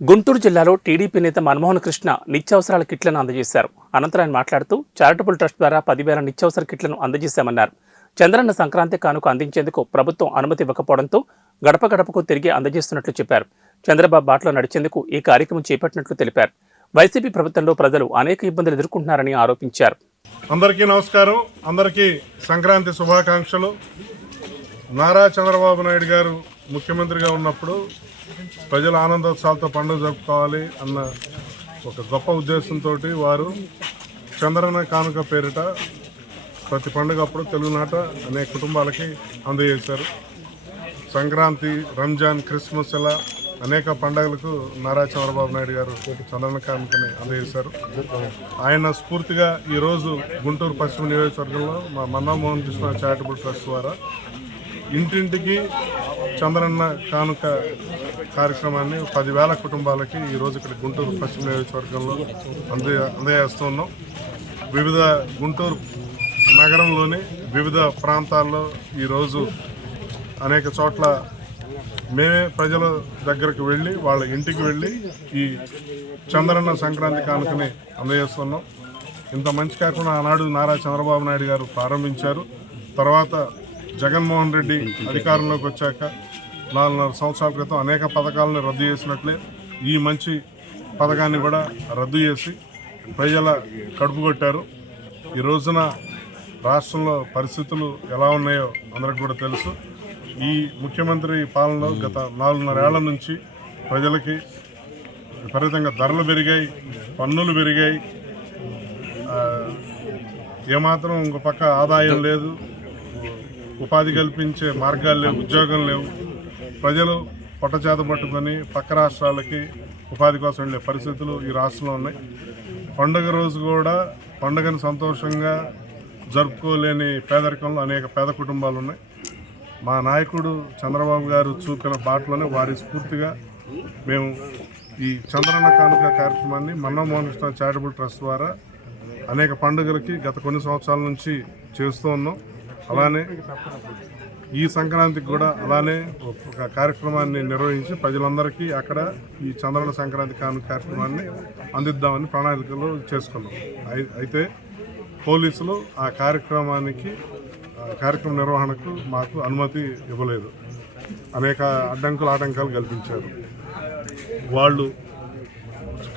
గుంటూరు జిల్లాలో టీడీపీ నేత మన్మోహన్ కృష్ణ నిత్యావసరాల కిట్లను అందజేశారు. అనంతరం ఆయన మాట్లాడుతూ చారిటబుల్ ట్రస్ట్ ద్వారా 10,000 నిత్యావసర కిట్లను అందజేశామన్నారు. చంద్రన్న సంక్రాంతి కానుక అందించేందుకు ప్రభుత్వం అనుమతి ఇవ్వకపోవడంతో గడప గడపకు తిరిగి అందజేస్తున్నట్లు చెప్పారు. చంద్రబాబు బాటలో నడిచేందుకు ఈ కార్యక్రమం చేపట్టినట్లు తెలిపారు. వైసీపీ ప్రభుత్వంలో ప్రజలు అనేక ఇబ్బందులు ఎదుర్కొంటున్నారని ఆరోపించారు. అందరికీ నమస్కారం. అందరికీ సంక్రాంతి శుభాకాంక్షలు. నారా చంద్రబాబు నాయుడు గారు ముఖ్యమంత్రిగా ఉన్నప్పుడు ప్రజల ఆనందోత్సవాలతో పండుగ జరుపుకోవాలి అన్న ఒక గొప్ప ఉద్దేశంతో వారు చంద్రన్న కానుక పేరిట ప్రతి పండుగ అప్పుడు తెలుగునాట అనేక కుటుంబాలకి అందజేశారు. సంక్రాంతి, రంజాన్, క్రిస్మస్ ఇలా అనేక పండుగలకు నారా చంద్రబాబు నాయుడు గారు చంద్రన్న కానుకని అందజేశారు. ఆయన స్ఫూర్తిగా ఈరోజు గుంటూరు పశ్చిమ నియోజకవర్గంలో మా మన్మోహన్ కృష్ణ చారిటబుల్ ట్రస్ట్ ద్వారా ఇంటింటికి చంద్రన్న కానుక కార్యక్రమాన్ని 10,000 కుటుంబాలకి ఈరోజు ఇక్కడ గుంటూరు పశ్చిమ నియోజకవర్గంలో అందజేస్తున్నాం. వివిధ గుంటూరు నగరంలోని వివిధ ప్రాంతాల్లో ఈరోజు అనేక చోట్ల మేమే ప్రజల దగ్గరకు వెళ్ళి వాళ్ళ ఇంటికి వెళ్ళి ఈ చంద్రన్న సంక్రాంతి కానుకని అందజేస్తున్నాం. ఇంత మంచి కార్యక్రమం ఆనాడు నారా చంద్రబాబు నాయుడు గారు ప్రారంభించారు. తర్వాత జగన్మోహన్ రెడ్డి అధికారంలోకి వచ్చాక 4.5 సంవత్సరాల క్రితం అనేక పథకాలను రద్దు చేసినట్లే ఈ మంచి పథకాన్ని కూడా రద్దు చేసి ప్రజల కడుపు కొట్టారు. ఈ రోజున రాష్ట్రంలో పరిస్థితులు ఎలా ఉన్నాయో అందరికి కూడా తెలుసు. ఈ ముఖ్యమంత్రి పాలనలో గత 4.5 ఏళ్ల నుంచి ప్రజలకి విపరీతంగా ధరలు పెరిగాయి, పన్నులు పెరిగాయి, ఏమాత్రం ఇంకో పక్క ఆదాయం లేదు, ఉపాధి కల్పించే మార్గాలు లేవు, ఉద్యోగం లేవు. ప్రజలు పొట్టచేత పట్టుకొని పక్క రాష్ట్రాలకి ఉపాధి కోసం వెళ్ళే పరిస్థితులు ఈ రాష్ట్రంలో ఉన్నాయి. పండుగ రోజు కూడా పండుగను సంతోషంగా జరుపుకోలేని పేదరికంలో అనేక పేద కుటుంబాలు ఉన్నాయి. మా నాయకుడు చంద్రబాబు గారు చూపిన బాటలోనే వారి స్ఫూర్తిగా మేము ఈ చంద్రన్న కానుక కార్యక్రమాన్ని మన్మోహన్ కృష్ణ చారిటబుల్ ట్రస్ట్ ద్వారా అనేక పండుగలకి గత కొన్ని సంవత్సరాల నుంచి చేస్తూ ఉన్నాం. అలానే ఈ సంక్రాంతికి కూడా అలానే ఒక కార్యక్రమాన్ని నిర్వహించి ప్రజలందరికీ అక్కడ ఈ చంద్రన్న సంక్రాంతి కానుక కార్యక్రమాన్ని అందిద్దామని ప్రణాళికలు చేసుకున్నాం. అయితే పోలీసులు ఆ కార్యక్రమ నిర్వహణకు మాకు అనుమతి ఇవ్వలేదు. అనేక ఆటంకాలు కల్పించారు. వాళ్ళు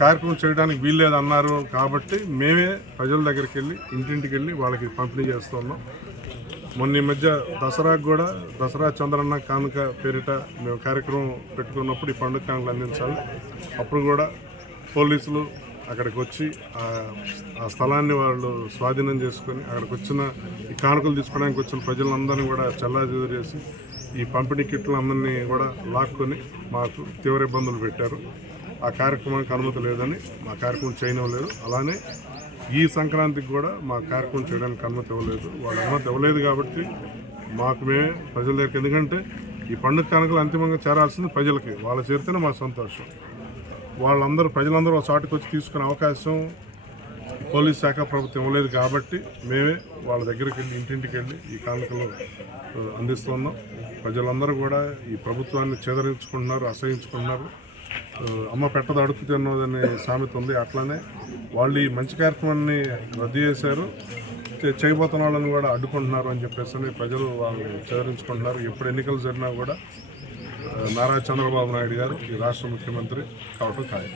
కార్యక్రమం చేయడానికి వీల్లేదన్నారు కాబట్టి మేమే ప్రజల దగ్గరికి వెళ్ళి ఇంటింటికి వెళ్ళి వాళ్ళకి పంపిణీ చేస్తున్నాం. మొన్న ఈ మధ్య దసరాకు కూడా దసరా చంద్రన్న కానుక పేరిట మేము కార్యక్రమం పెట్టుకున్నప్పుడు ఈ పండుగ కానుకలు అందించాలి. అప్పుడు కూడా పోలీసులు అక్కడికి వచ్చి ఆ స్థలాన్ని వాళ్ళు స్వాధీనం చేసుకొని అక్కడికి వచ్చిన ఈ కానుకలు తీసుకోవడానికి వచ్చిన ప్రజలందరినీ కూడా చెల్లాచెదురు చేసి ఈ పంపిణీ కిట్లందరినీ కూడా లాక్కొని మాకు తీవ్ర ఇబ్బందులు పెట్టారు. ఆ కార్యక్రమానికి అనుమతి లేదని మా కార్యక్రమం చేయనివ్వలేదు. అలానే ఈ సంక్రాంతికి కూడా మా కార్యక్రమం చేయడానికి అనుమతి ఇవ్వలేదు. వాళ్ళు అనుమతి ఇవ్వలేదు కాబట్టి మాకు మేమే ప్రజల దగ్గరికి, ఎందుకంటే ఈ పండుగ కానుకలు అంతిమంగా చేరాల్సింది ప్రజలకి, వాళ్ళ చేరితేనే మా సంతోషం. ప్రజలందరూ ఒక చోటుకు వచ్చి తీసుకునే అవకాశం పోలీస్ శాఖ ప్రభుత్వం ఇవ్వలేదు కాబట్టి మేమే వాళ్ళ దగ్గరికి వెళ్ళి ఇంటింటికి వెళ్ళి ఈ కానుకలు అందిస్తున్నాం. ప్రజలందరూ కూడా ఈ ప్రభుత్వాన్ని చెదరించుకుంటున్నారు, అసహించుకుంటున్నారు. అమ్మ పెట్టదు అడుగు తిన్నదనే సామెత ఉంది. అట్లానే వాళ్ళు ఈ మంచి కార్యక్రమాన్ని రద్దు చేశారు, చేయబోతున్న వాళ్ళని కూడా అడ్డుకుంటున్నారు అని చెప్పేసి ప్రజలు వాళ్ళని చెదరించుకుంటున్నారు. ఎప్పుడు ఎన్నికలు జరిగినా కూడా నారా చంద్రబాబు నాయుడు గారు ఈ రాష్ట్ర ముఖ్యమంత్రి కావటం ఖాయం.